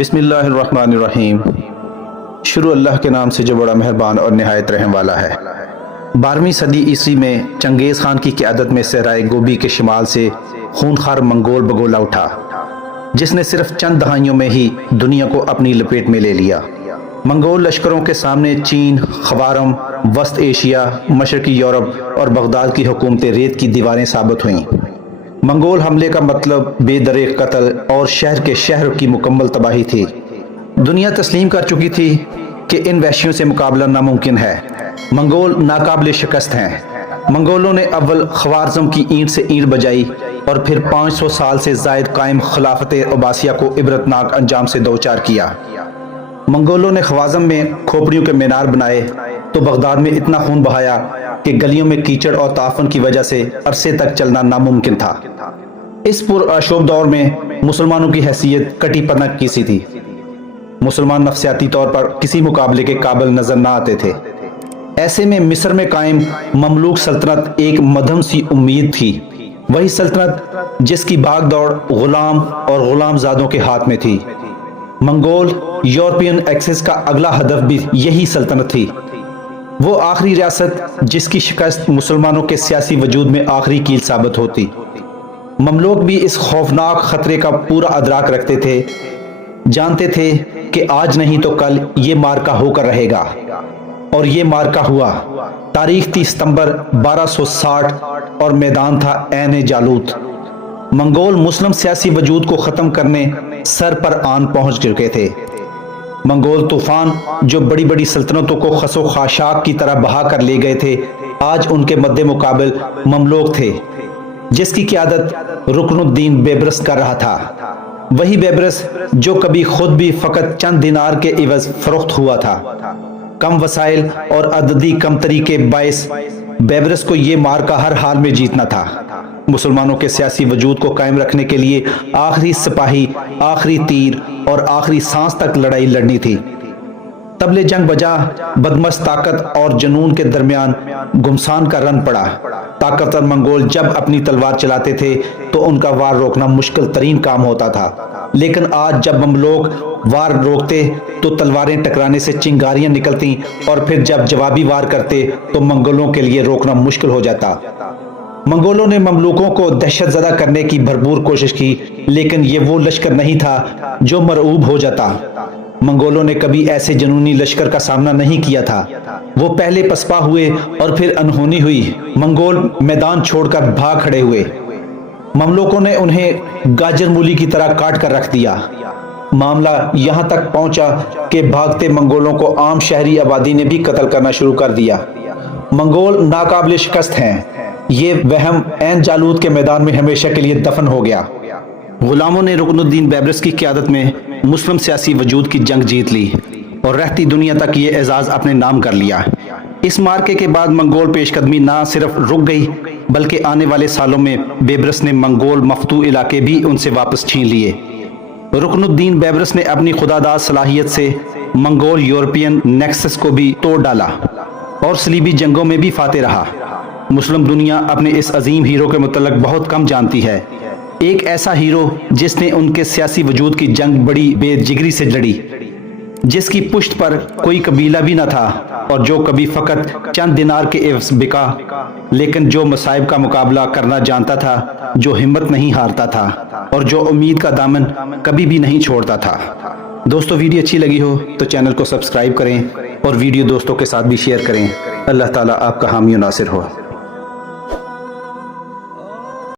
بسم اللہ الرحمن الرحیم۔ شروع اللہ کے نام سے جو بڑا مہربان اور نہایت رحم والا ہے۔ 12ویں صدی عیسوی میں چنگیز خان کی قیادت میں صحرائے گوبی کے شمال سے خونخوار منگول بگولا اٹھا، جس نے صرف چند دہائیوں میں ہی دنیا کو اپنی لپیٹ میں لے لیا۔ منگول لشکروں کے سامنے چین، خوارم، وسط ایشیا، مشرقی یورپ اور بغداد کی حکومتیں ریت کی دیواریں ثابت ہوئیں۔ منگول حملے کا مطلب بے دریغ قتل اور شہر کے شہر کی مکمل تباہی تھی۔ دنیا تسلیم کر چکی تھی کہ ان وحشیوں سے مقابلہ ناممکن ہے۔ منگول ناقابل شکست ہیں۔ منگولوں نے اول خوارزم کی اینٹ سے اینٹ بجائی اور پھر 500 سال سے زائد قائم خلافت عباسیہ کو عبرتناک انجام سے دوچار کیا۔ منگولوں نے خوارزم میں کھوپڑیوں کے مینار بنائے تو بغداد میں اتنا خون بہایا کہ گلیوں میں کیچڑ اور تعفن کی وجہ سے عرصے تک چلنا ناممکن تھا۔ اس پرآشوب دور میں مسلمانوں کی حیثیت کٹی پتنگ کی سی تھی۔ مسلمان نفسیاتی طور پر کسی مقابلے کے قابل نظر نہ آتے تھے۔ ایسے میں مصر میں قائم مملوک سلطنت ایک مدھم سی امید تھی، وہی سلطنت جس کی بھاگ دوڑ غلام اور غلام زادوں کے ہاتھ میں تھی۔ منگول یورپین ایکسس کا اگلا ہدف بھی یہی سلطنت تھی، وہ آخری ریاست جس کی شکست مسلمانوں کے سیاسی وجود میں آخری کیل ثابت ہوتی۔ مملوک بھی اس خوفناک خطرے کا پورا ادراک رکھتے تھے، جانتے تھے کہ آج نہیں تو کل یہ مارکا ہو کر رہے گا، اور یہ مارکا ہوا۔ تاریخ تھی ستمبر 1260 اور میدان تھا عین جالوت۔ منگول مسلم سیاسی وجود کو ختم کرنے سر پر آن پہنچ چکے تھے۔ منگول طوفان جو بڑی بڑی سلطنتوں کو خس و خاشاک کی طرح بہا کر لے گئے تھے، آج ان کے مد مقابل مملوک تھے، جس کی قیادت رکن الدین بیبرس کر رہا تھا۔ وہی بیبرس جو کبھی خود بھی فقط چند دینار کے عوض فروخت ہوا تھا۔ کم وسائل اور عددی کمتری کے باعث بیبرس کو یہ مارکا ہر حال میں جیتنا تھا۔ مسلمانوں کے سیاسی وجود کو قائم رکھنے کے لیے آخری سپاہی، آخری تیر اور آخری سانس تک لڑائی لڑنی تھی۔ طبل جنگ بجا، بدمست طاقت اور جنون کے درمیان گھمسان کا رن پڑا۔ طاقتور منگول جب اپنی تلوار چلاتے تھے تو ان کا وار روکنا مشکل ترین کام ہوتا تھا، لیکن آج جب مملوک وار روکتے تو تلواریں ٹکرانے سے چنگاریاں نکلتی، اور پھر جب جوابی وار کرتے تو منگولوں کے لیے روکنا مشکل ہو جاتا۔ منگولوں نے مملوکوں کو دہشت زدہ کرنے کی بھرپور کوشش کی، لیکن یہ وہ لشکر نہیں تھا جو مرعوب ہو جاتا۔ منگولوں نے کبھی ایسے جنونی لشکر کا سامنا نہیں کیا تھا۔ وہ پہلے پسپا ہوئے اور پھر انہونی ہوئی۔ منگول میدان چھوڑ کر بھاگ کھڑے ہوئے۔ مملوکوں نے انہیں گاجر مولی کی طرح کاٹ کر رکھ دیا۔ معاملہ یہاں تک پہنچا کہ بھاگتے منگولوں کو عام شہری آبادی نے بھی قتل کرنا شروع کر دیا۔ منگول ناقابل شکست ہیں، یہ وہم عین جالوت کے میدان میں ہمیشہ کے لیے دفن ہو گیا۔ غلاموں نے رکن الدین بیبرس کی قیادت میں مسلم سیاسی وجود کی جنگ جیت لی اور رہتی دنیا تک یہ اعزاز اپنے نام کر لیا۔ اس مارکے کے بعد منگول پیش قدمی نہ صرف رک گئی، بلکہ آنے والے سالوں میں بیبرس نے منگول مفتوح علاقے بھی ان سے واپس چھین لیے۔ رکن الدین بیبرس نے اپنی خداداد صلاحیت سے منگول یورپین نیکسس کو بھی توڑ ڈالا اور صلیبی جنگوں میں بھی فاتح رہا۔ مسلم دنیا اپنے اس عظیم ہیرو کے متعلق بہت کم جانتی ہے، ایک ایسا ہیرو جس نے ان کے سیاسی وجود کی جنگ بڑی بے جگری سے لڑی، جس کی پشت پر کوئی قبیلہ بھی نہ تھا اور جو کبھی فقط چند دینار کے عوض بکا، لیکن جو مصائب کا مقابلہ کرنا جانتا تھا، جو ہمت نہیں ہارتا تھا اور جو امید کا دامن کبھی بھی نہیں چھوڑتا تھا۔ دوستو، ویڈیو اچھی لگی ہو تو چینل کو سبسکرائب کریں اور ویڈیو دوستوں کے ساتھ بھی شیئر کریں۔ اللہ تعالیٰ آپ کا حامی و ناصر ہو۔